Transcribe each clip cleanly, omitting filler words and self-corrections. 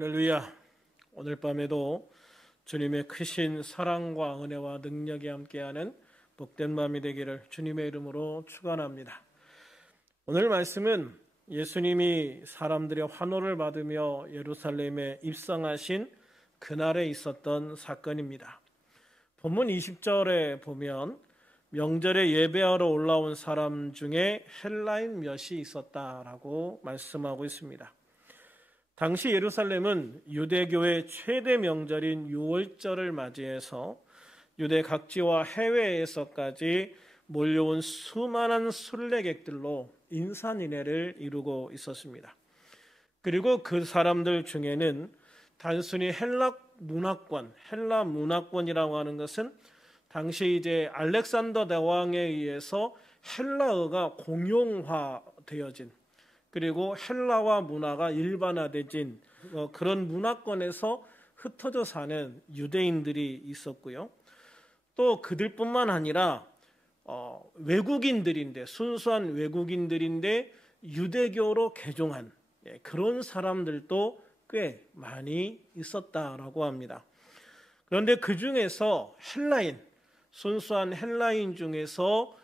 할렐루야. 오늘 밤에도 주님의 크신 사랑과 은혜와 능력이 함께하는 복된 밤이 되기를 주님의 이름으로 축원합니다. 오늘 말씀은 예수님이 사람들의 환호를 받으며 예루살렘에 입성하신 그날에 있었던 사건입니다. 본문 20절에 보면 명절에 예배하러 올라온 사람 중에 헬라인 몇이 있었다라고 말씀하고 있습니다. 당시 예루살렘은 유대교의 최대 명절인 유월절을 맞이해서 유대 각지와 해외에서까지 몰려온 수많은 순례객들로 인산인해를 이루고 있었습니다. 그리고 그 사람들 중에는 단순히 헬라 문화권이라고 하는 것은 당시 이제 알렉산더 대왕에 의해서 헬라어가 공용화되어진, 그리고 헬라와 문화가 일반화되진 그런 문화권에서 흩어져 사는 유대인들이 있었고요. 또 그들뿐만 아니라 외국인들인데, 순수한 외국인들인데 유대교로 개종한 그런 사람들도 꽤 많이 있었다라고 합니다. 그런데 그 중에서 순수한 헬라인 중에서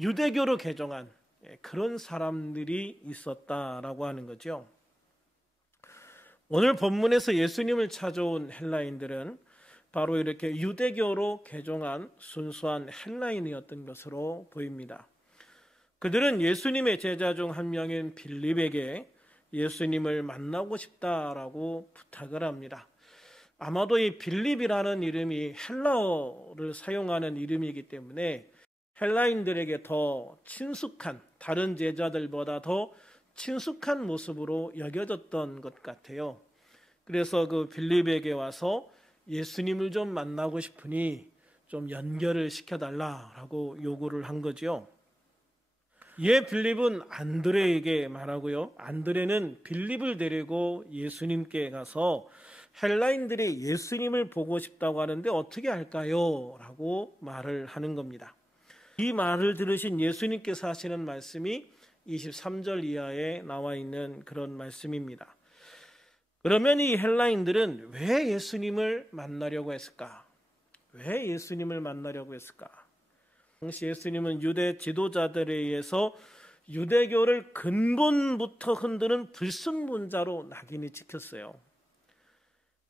유대교로 개종한 그런 사람들이 있었다라고 하는 거죠. 오늘 본문에서 예수님을 찾아온 헬라인들은 바로 이렇게 유대교로 개종한 순수한 헬라인이었던 것으로 보입니다. 그들은 예수님의 제자 중 한 명인 빌립에게 예수님을 만나고 싶다라고 부탁을 합니다. 아마도 이 빌립이라는 이름이 헬라어를 사용하는 이름이기 때문에 헬라인들에게 더 친숙한, 다른 제자들보다 더 친숙한 모습으로 여겨졌던 것 같아요. 그래서 그 빌립에게 와서 예수님을 좀 만나고 싶으니 좀 연결을 시켜달라라고 요구를 한 거죠. 이에 빌립은 안드레에게 말하고요. 안드레는 빌립을 데리고 예수님께 가서 헬라인들이 예수님을 보고 싶다고 하는데 어떻게 할까요? 라고 말을 하는 겁니다. 이 말을 들으신 예수님께서 하시는 말씀이 23절 이하에 나와 있는 그런 말씀입니다. 그러면 이 헬라인들은 왜 예수님을 만나려고 했을까? 왜 예수님을 만나려고 했을까? 당시 예수님은 유대 지도자들에 의해서 유대교를 근본부터 흔드는 불순분자로 낙인이 찍혔어요.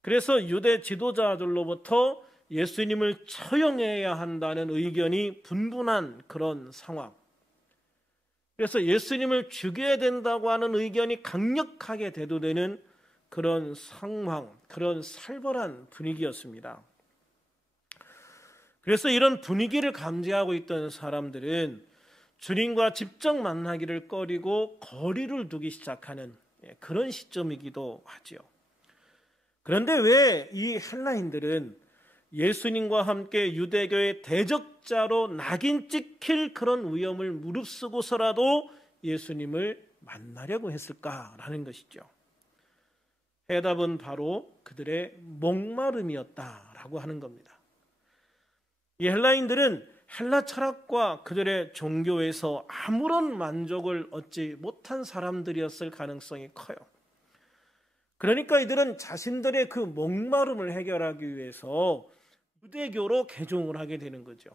그래서 유대 지도자들로부터 예수님을 처형해야 한다는 의견이 분분한 그런 상황. 그래서 예수님을 죽여야 된다고 하는 의견이 강력하게 대두되는 그런 상황, 그런 살벌한 분위기였습니다. 그래서 이런 분위기를 감지하고 있던 사람들은 주님과 직접 만나기를 꺼리고 거리를 두기 시작하는 그런 시점이기도 하죠. 그런데 왜 이 헬라인들은 예수님과 함께 유대교의 대적자로 낙인 찍힐 그런 위험을 무릅쓰고서라도 예수님을 만나려고 했을까라는 것이죠. 해답은 바로 그들의 목마름이었다라고 하는 겁니다. 이 헬라인들은 헬라 철학과 그들의 종교에서 아무런 만족을 얻지 못한 사람들이었을 가능성이 커요. 그러니까 이들은 자신들의 그 목마름을 해결하기 위해서 유대교로 개종을 하게 되는 거죠.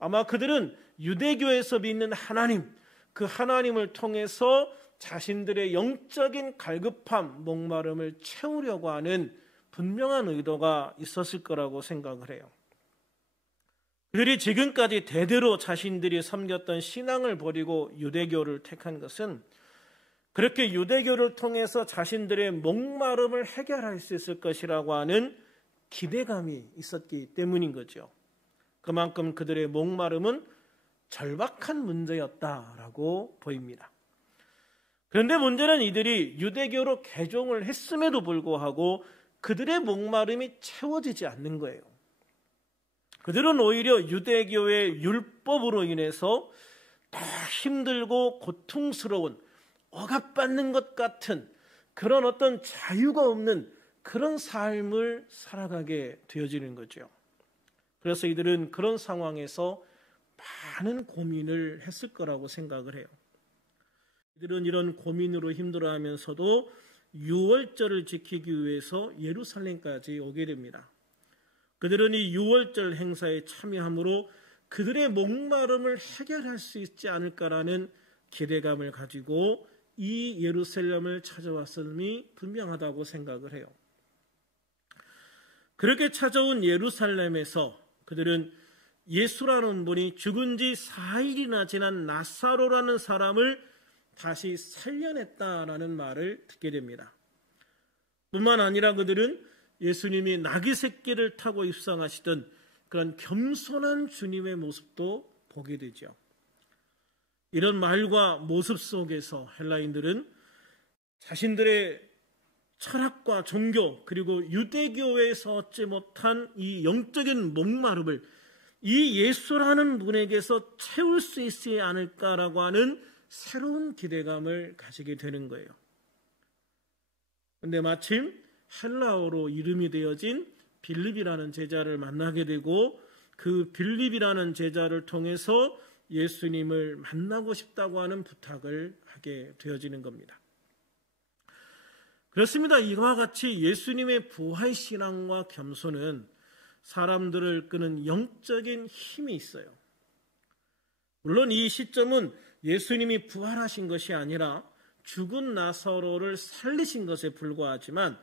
아마 그들은 유대교에서 믿는 하나님, 그 하나님을 통해서 자신들의 영적인 갈급함, 목마름을 채우려고 하는 분명한 의도가 있었을 거라고 생각을 해요. 그들이 지금까지 대대로 자신들이 섬겼던 신앙을 버리고 유대교를 택한 것은 그렇게 유대교를 통해서 자신들의 목마름을 해결할 수 있을 것이라고 하는 기대감이 있었기 때문인 거죠. 그만큼 그들의 목마름은 절박한 문제였다라고 보입니다. 그런데 문제는 이들이 유대교로 개종을 했음에도 불구하고 그들의 목마름이 채워지지 않는 거예요. 그들은 오히려 유대교의 율법으로 인해서 더 힘들고 고통스러운, 억압받는 것 같은 그런 어떤 자유가 없는 그런 삶을 살아가게 되어지는 거죠. 그래서 이들은 그런 상황에서 많은 고민을 했을 거라고 생각을 해요. 이들은 이런 고민으로 힘들어하면서도 유월절을 지키기 위해서 예루살렘까지 오게 됩니다. 그들은 이 유월절 행사에 참여함으로 그들의 목마름을 해결할 수 있지 않을까라는 기대감을 가지고 이 예루살렘을 찾아왔음이 분명하다고 생각을 해요. 그렇게 찾아온 예루살렘에서 그들은 예수라는 분이 죽은 지 4일이나 지난 나사로라는 사람을 다시 살려냈다라는 말을 듣게 됩니다. 뿐만 아니라 그들은 예수님이 나귀 새끼를 타고 입성하시던 그런 겸손한 주님의 모습도 보게 되죠. 이런 말과 모습 속에서 헬라인들은 자신들의 철학과 종교 그리고 유대교에서 얻지 못한 이 영적인 목마름을 이 예수라는 분에게서 채울 수 있지 않을까라고 하는 새로운 기대감을 가지게 되는 거예요. 그런데 마침 헬라어로 이름이 되어진 빌립이라는 제자를 만나게 되고 그 빌립이라는 제자를 통해서 예수님을 만나고 싶다고 하는 부탁을 하게 되어지는 겁니다. 그렇습니다. 이와 같이 예수님의 부활신앙과 겸손은 사람들을 끄는 영적인 힘이 있어요. 물론 이 시점은 예수님이 부활하신 것이 아니라 죽은 나사로를 살리신 것에 불과하지만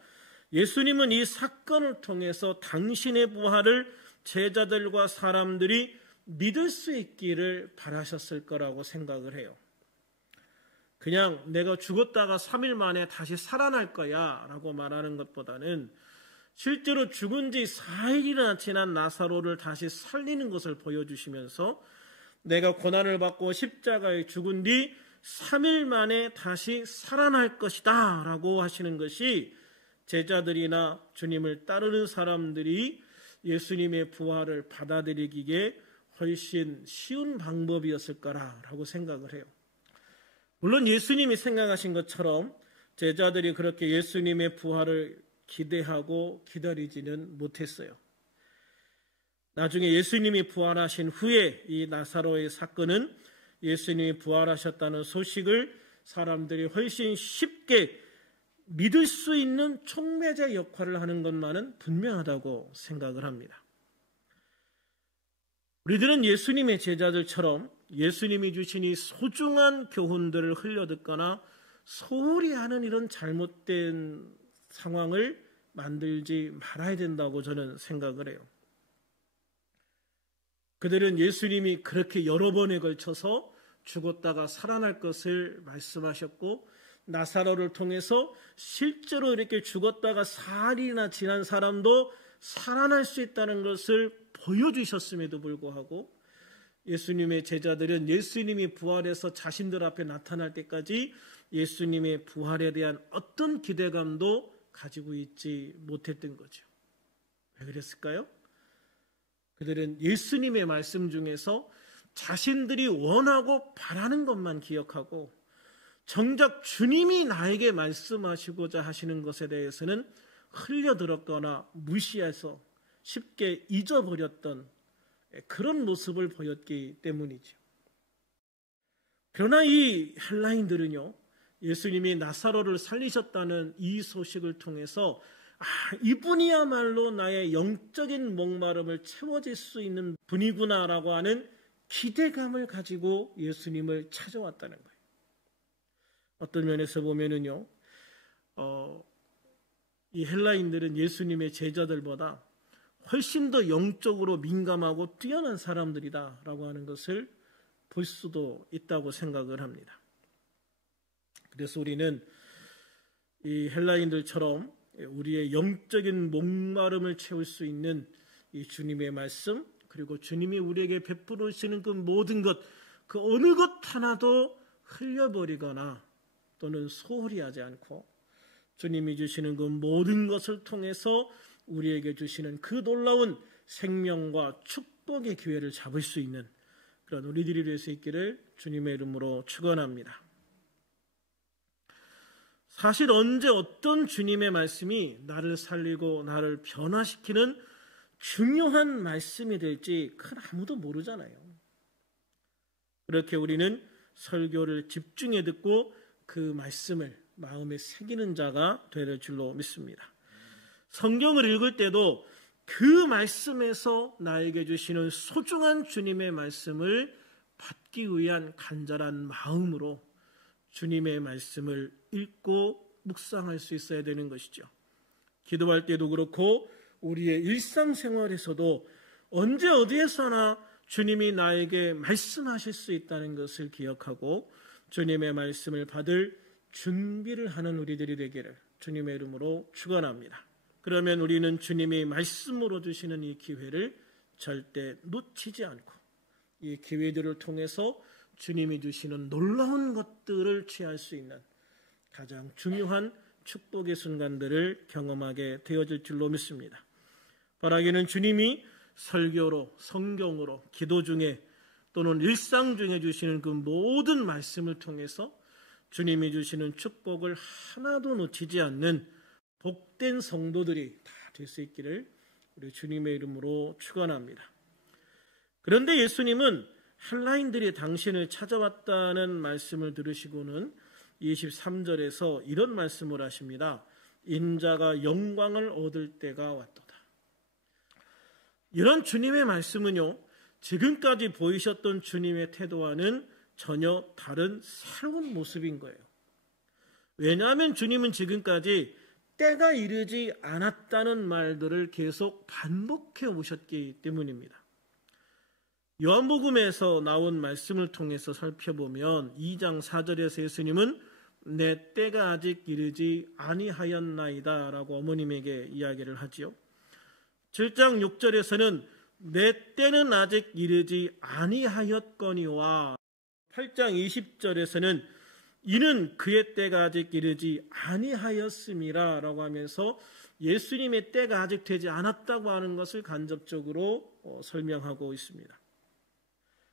예수님은 이 사건을 통해서 당신의 부활을 제자들과 사람들이 믿을 수 있기를 바라셨을 거라고 생각을 해요. 그냥 내가 죽었다가 3일 만에 다시 살아날 거야 라고 말하는 것보다는 실제로 죽은 지 4일이나 지난 나사로를 다시 살리는 것을 보여주시면서 내가 고난을 받고 십자가에 죽은 뒤 3일 만에 다시 살아날 것이다 라고 하시는 것이 제자들이나 주님을 따르는 사람들이 예수님의 부활을 받아들이기에 훨씬 쉬운 방법이었을 거라고 생각을 해요. 물론 예수님이 생각하신 것처럼 제자들이 그렇게 예수님의 부활을 기대하고 기다리지는 못했어요. 나중에 예수님이 부활하신 후에 이 나사로의 사건은 예수님이 부활하셨다는 소식을 사람들이 훨씬 쉽게 믿을 수 있는 촉매자 역할을 하는 것만은 분명하다고 생각을 합니다. 우리들은 예수님의 제자들처럼 예수님이 주신 이 소중한 교훈들을 흘려듣거나 소홀히 하는 이런 잘못된 상황을 만들지 말아야 된다고 저는 생각을 해요. 그들은 예수님이 그렇게 여러 번에 걸쳐서 죽었다가 살아날 것을 말씀하셨고 나사로를 통해서 실제로 이렇게 죽었다가 4일이나 지난 사람도 살아날 수 있다는 것을 보여주셨음에도 불구하고 예수님의 제자들은 예수님이 부활해서 자신들 앞에 나타날 때까지 예수님의 부활에 대한 어떤 기대감도 가지고 있지 못했던 거죠. 왜 그랬을까요? 그들은 예수님의 말씀 중에서 자신들이 원하고 바라는 것만 기억하고 정작 주님이 나에게 말씀하시고자 하시는 것에 대해서는 흘려들었거나 무시해서 쉽게 잊어버렸던 그런 모습을 보였기 때문이죠. 그러나 이 헬라인들은요, 예수님이 나사로를 살리셨다는 이 소식을 통해서 이분이야말로 나의 영적인 목마름을 채워질 수 있는 분이구나라고 하는 기대감을 가지고 예수님을 찾아왔다는 거예요. 어떤 면에서 보면은요, 이 헬라인들은 예수님의 제자들보다 훨씬 더 영적으로 민감하고 뛰어난 사람들이다라고 하는 것을 볼 수도 있다고 생각을 합니다. 그래서 우리는 이 헬라인들처럼 우리의 영적인 목마름을 채울 수 있는 이 주님의 말씀, 그리고 주님이 우리에게 베풀으시는 그 모든 것, 그 어느 것 하나도 흘려버리거나 또는 소홀히 하지 않고 주님이 주시는 그 모든 것을 통해서 우리에게 주시는 그 놀라운 생명과 축복의 기회를 잡을 수 있는 그런 우리들이 될 수 있기를 주님의 이름으로 축원합니다. 사실 언제 어떤 주님의 말씀이 나를 살리고 나를 변화시키는 중요한 말씀이 될지 그건 아무도 모르잖아요. 그렇게 우리는 설교를 집중해 듣고 그 말씀을 마음에 새기는 자가 될 줄로 믿습니다. 성경을 읽을 때도 그 말씀에서 나에게 주시는 소중한 주님의 말씀을 받기 위한 간절한 마음으로 주님의 말씀을 읽고 묵상할 수 있어야 되는 것이죠. 기도할 때도 그렇고 우리의 일상생활에서도 언제 어디에서나 주님이 나에게 말씀하실 수 있다는 것을 기억하고 주님의 말씀을 받을 준비를 하는 우리들이 되기를 주님의 이름으로 축원합니다. 그러면 우리는 주님이 말씀으로 주시는 이 기회를 절대 놓치지 않고 이 기회들을 통해서 주님이 주시는 놀라운 것들을 취할 수 있는 가장 중요한 축복의 순간들을 경험하게 되어질 줄로 믿습니다. 바라기는 주님이 설교로, 성경으로, 기도 중에 또는 일상 중에 주시는 그 모든 말씀을 통해서 주님이 주시는 축복을 하나도 놓치지 않는 복된 성도들이 다 될 수 있기를 우리 주님의 이름으로 축원합니다. 그런데 예수님은 헬라인들이 당신을 찾아왔다는 말씀을 들으시고는 23절에서 이런 말씀을 하십니다. 인자가 영광을 얻을 때가 왔도다. 이런 주님의 말씀은요, 지금까지 보이셨던 주님의 태도와는 전혀 다른 새로운 모습인 거예요. 왜냐하면 주님은 지금까지 때가 이르지 않았다는 말들을 계속 반복해 오셨기 때문입니다. 요한복음에서 나온 말씀을 통해서 살펴보면 2장 4절에서 예수님은 내 때가 아직 이르지 아니하였나이다 라고 어머님에게 이야기를 하지요. 7장 6절에서는 내 때는 아직 이르지 아니하였거니와 8장 20절에서는 이는 그의 때가 아직 이르지 아니하였음이라 라고 하면서 예수님의 때가 아직 되지 않았다고 하는 것을 간접적으로 설명하고 있습니다.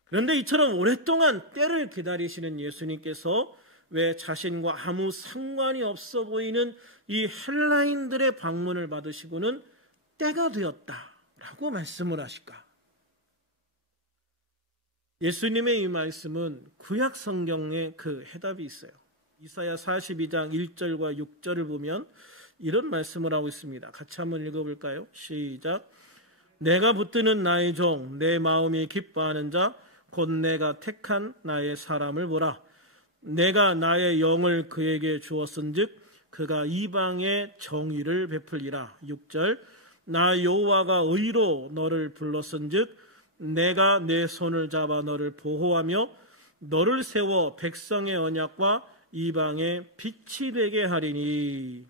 그런데 이처럼 오랫동안 때를 기다리시는 예수님께서 왜 자신과 아무 상관이 없어 보이는 이 헬라인들의 방문을 받으시고는 때가 되었다라고 말씀을 하실까? 예수님의 이 말씀은 구약 성경에 그 해답이 있어요. 이사야 42장 1절과 6절을 보면 이런 말씀을 하고 있습니다. 같이 한번 읽어볼까요? 시작. 내가 붙드는 나의 종, 내 마음이 기뻐하는 자, 곧 내가 택한 나의 사람을 보라. 내가 나의 영을 그에게 주었은즉 그가 이방의 정의를 베풀리라. 6절. 나 여호와가 의로 너를 불렀은즉 내가 내 손을 잡아 너를 보호하며 너를 세워 백성의 언약과 이방의 빛이 되게 하리니.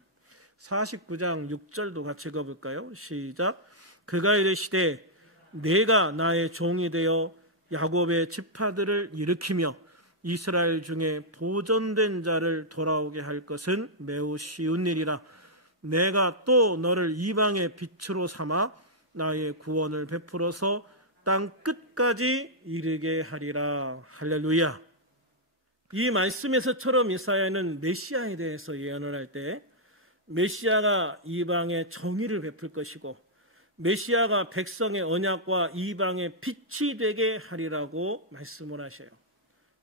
49장 6절도 같이 읽어볼까요? 시작. 그가 이르시되 내가 나의 종이 되어 야곱의 지파들을 일으키며 이스라엘 중에 보존된 자를 돌아오게 할 것은 매우 쉬운 일이라. 내가 또 너를 이방의 빛으로 삼아 나의 구원을 베풀어서 땅 끝까지 이르게 하리라. 할렐루야. 이 말씀에서처럼 이사야는 메시아에 대해서 예언을 할 때 메시아가 이방의 정의를 베풀 것이고 메시아가 백성의 언약과 이방의 빛이 되게 하리라고 말씀을 하셔요.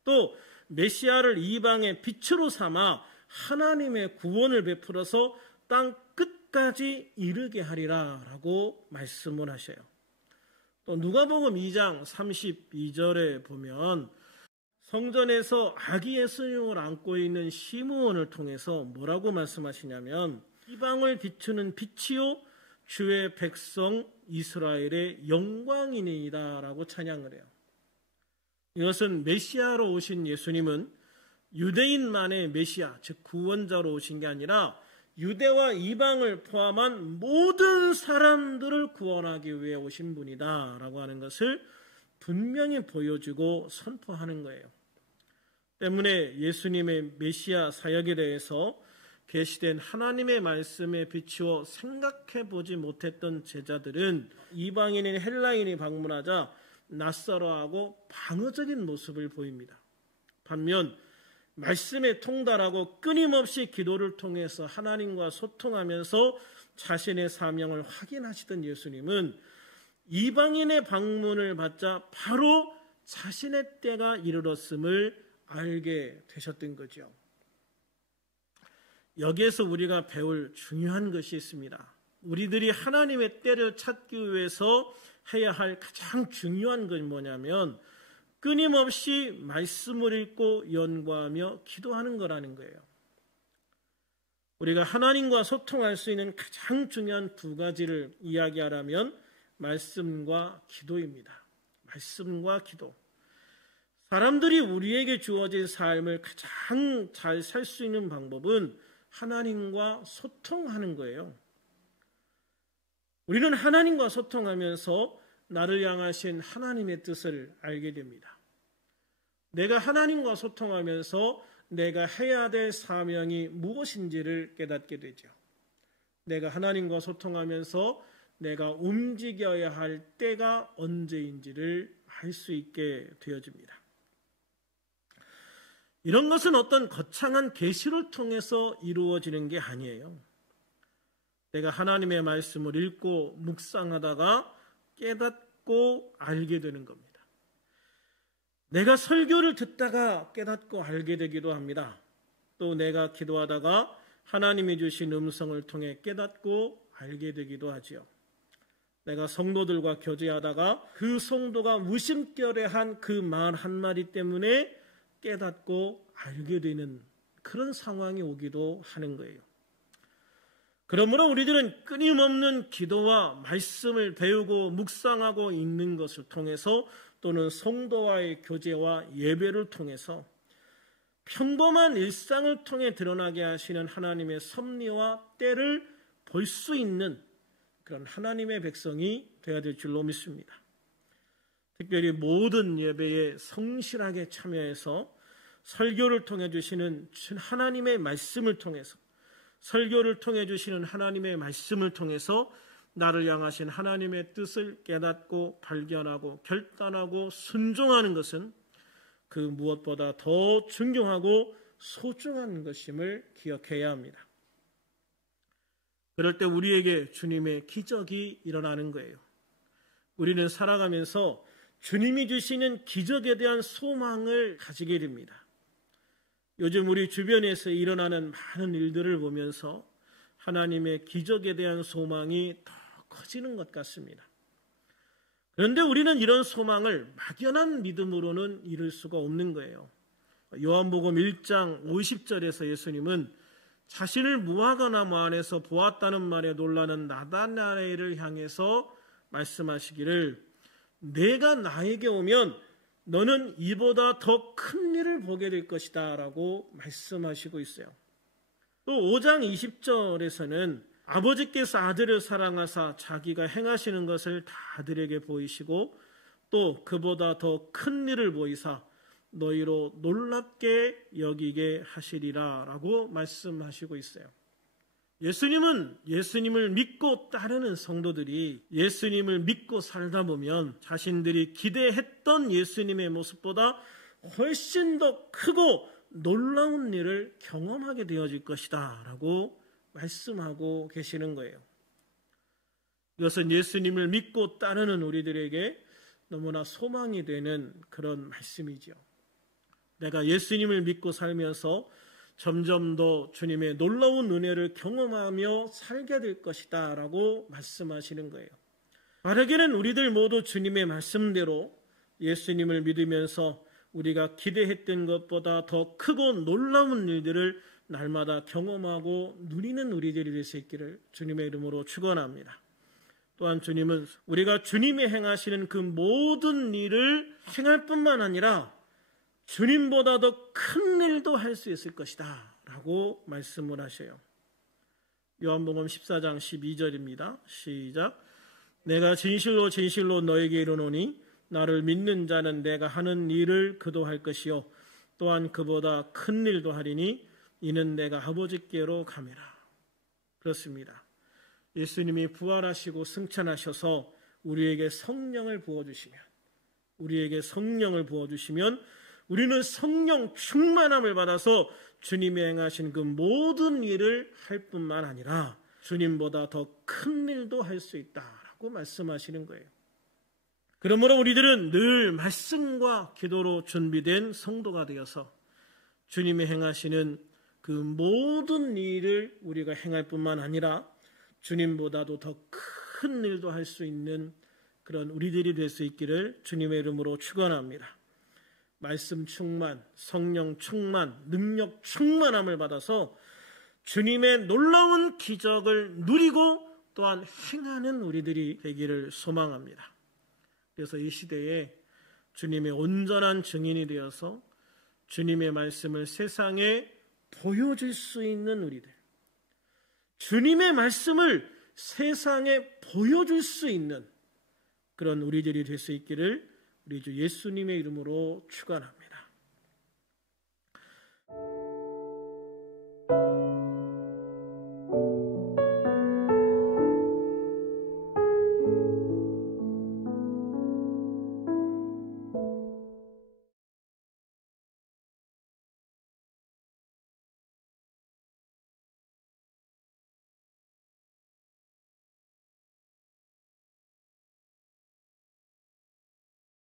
또 메시아를 이방의 빛으로 삼아 하나님의 구원을 베풀어서 땅 끝까지 이르게 하리라라고 말씀을 하셔요. 또 누가복음 2장 32절에 보면 성전에서 아기 예수님을 안고 있는 시므온을 통해서 뭐라고 말씀하시냐면 이방을 비추는 빛이요 주의 백성 이스라엘의 영광이니이다 라고 찬양을 해요. 이것은 메시아로 오신 예수님은 유대인만의 메시아, 즉 구원자로 오신 게 아니라 유대와 이방을 포함한 모든 사람들을 구원하기 위해 오신 분이다 라고 하는 것을 분명히 보여주고 선포하는 거예요. 때문에 예수님의 메시아 사역에 대해서 계시된 하나님의 말씀에 비추어 생각해 보지 못했던 제자들은 이방인인 헬라인이 방문하자 낯설어하고 방어적인 모습을 보입니다. 반면 말씀에 통달하고 끊임없이 기도를 통해서 하나님과 소통하면서 자신의 사명을 확인하시던 예수님은 이방인의 방문을 받자 바로 자신의 때가 이르렀음을 알게 되셨던 거죠. 여기에서 우리가 배울 중요한 것이 있습니다. 우리들이 하나님의 때를 찾기 위해서 해야 할 가장 중요한 건 뭐냐면 끊임없이 말씀을 읽고 연구하며 기도하는 거라는 거예요. 우리가 하나님과 소통할 수 있는 가장 중요한 두 가지를 이야기하라면 말씀과 기도입니다. 말씀과 기도. 사람들이 우리에게 주어진 삶을 가장 잘 살 수 있는 방법은 하나님과 소통하는 거예요. 우리는 하나님과 소통하면서 나를 향하신 하나님의 뜻을 알게 됩니다. 내가 하나님과 소통하면서 내가 해야 될 사명이 무엇인지를 깨닫게 되죠. 내가 하나님과 소통하면서 내가 움직여야 할 때가 언제인지를 알 수 있게 되어집니다. 이런 것은 어떤 거창한 계시를 통해서 이루어지는 게 아니에요. 내가 하나님의 말씀을 읽고 묵상하다가 깨닫고 알게 되는 겁니다. 내가 설교를 듣다가 깨닫고 알게 되기도 합니다. 또 내가 기도하다가 하나님이 주신 음성을 통해 깨닫고 알게 되기도 하지요. 내가 성도들과 교제하다가 그 성도가 무심결에한 그 말 한마디 때문에 깨닫고 알게 되는 그런 상황이 오기도 하는 거예요. 그러므로 우리들은 끊임없는 기도와 말씀을 배우고 묵상하고 있는 것을 통해서 또는 성도와의 교제와 예배를 통해서 평범한 일상을 통해 드러나게 하시는 하나님의 섭리와 때를 볼 수 있는 그런 하나님의 백성이 되어야 될 줄로 믿습니다. 특별히 모든 예배에 성실하게 참여해서 설교를 통해 주시는 하나님의 말씀을 통해서 설교를 통해 주시는 하나님의 말씀을 통해서 나를 향하신 하나님의 뜻을 깨닫고 발견하고 결단하고 순종하는 것은 그 무엇보다 더 중요하고 소중한 것임을 기억해야 합니다. 그럴 때 우리에게 주님의 기적이 일어나는 거예요. 우리는 살아가면서 주님이 주시는 기적에 대한 소망을 가지게 됩니다. 요즘 우리 주변에서 일어나는 많은 일들을 보면서 하나님의 기적에 대한 소망이 더 커지는 것 같습니다. 그런데 우리는 이런 소망을 막연한 믿음으로는 이룰 수가 없는 거예요. 요한복음 1장 50절에서 예수님은 자신을 무화과나무 안에서 보았다는 말에 놀라는 나다나엘을 향해서 말씀하시기를 내가 나에게 오면 너는 이보다 더 큰 일을 보게 될 것이다 라고 말씀하시고 있어요. 또 5장 20절에서는 아버지께서 아들을 사랑하사 자기가 행하시는 것을 다 아들에게 보이시고 또 그보다 더 큰 일을 보이사 너희로 놀랍게 여기게 하시리라 라고 말씀하시고 있어요. 예수님은 예수님을 믿고 따르는 성도들이 예수님을 믿고 살다 보면 자신들이 기대했던 예수님의 모습보다 훨씬 더 크고 놀라운 일을 경험하게 되어질 것이다 라고 말씀하고 계시는 거예요. 이것은 예수님을 믿고 따르는 우리들에게 너무나 소망이 되는 그런 말씀이죠. 내가 예수님을 믿고 살면서 점점 더 주님의 놀라운 은혜를 경험하며 살게 될 것이다 라고 말씀하시는 거예요. 바르게는 우리들 모두 주님의 말씀대로 예수님을 믿으면서 우리가 기대했던 것보다 더 크고 놀라운 일들을 날마다 경험하고 누리는 우리들이 될 수 있기를 주님의 이름으로 축원합니다. 또한 주님은 우리가 주님이 행하시는 그 모든 일을 행할 뿐만 아니라 주님보다 더 큰 일도 할 수 있을 것이다 라고 말씀을 하셔요. 요한복음 14장 12절입니다. 시작. 내가 진실로 진실로 너에게 이르노니 나를 믿는 자는 내가 하는 일을 그도 할 것이요 또한 그보다 큰 일도 하리니 이는 내가 아버지께로 가미라. 그렇습니다. 예수님이 부활하시고 승천하셔서 우리에게 성령을 부어주시면 우리는 성령 충만함을 받아서 주님이 행하신 그 모든 일을 할 뿐만 아니라 주님보다 더 큰 일도 할 수 있다라고 말씀하시는 거예요. 그러므로 우리들은 늘 말씀과 기도로 준비된 성도가 되어서 주님이 행하시는 그 모든 일을 우리가 행할 뿐만 아니라 주님보다도 더 큰 일도 할 수 있는 그런 우리들이 될 수 있기를 주님의 이름으로 축원합니다. 말씀 충만, 성령 충만, 능력 충만함을 받아서 주님의 놀라운 기적을 누리고 또한 행하는 우리들이 되기를 소망합니다. 그래서 이 시대에 주님의 온전한 증인이 되어서 주님의 말씀을 세상에 보여줄 수 있는 우리들, 주님의 말씀을 세상에 보여줄 수 있는 그런 우리들이 될 수 있기를 우리 주 예수님의 이름으로 축원합니다.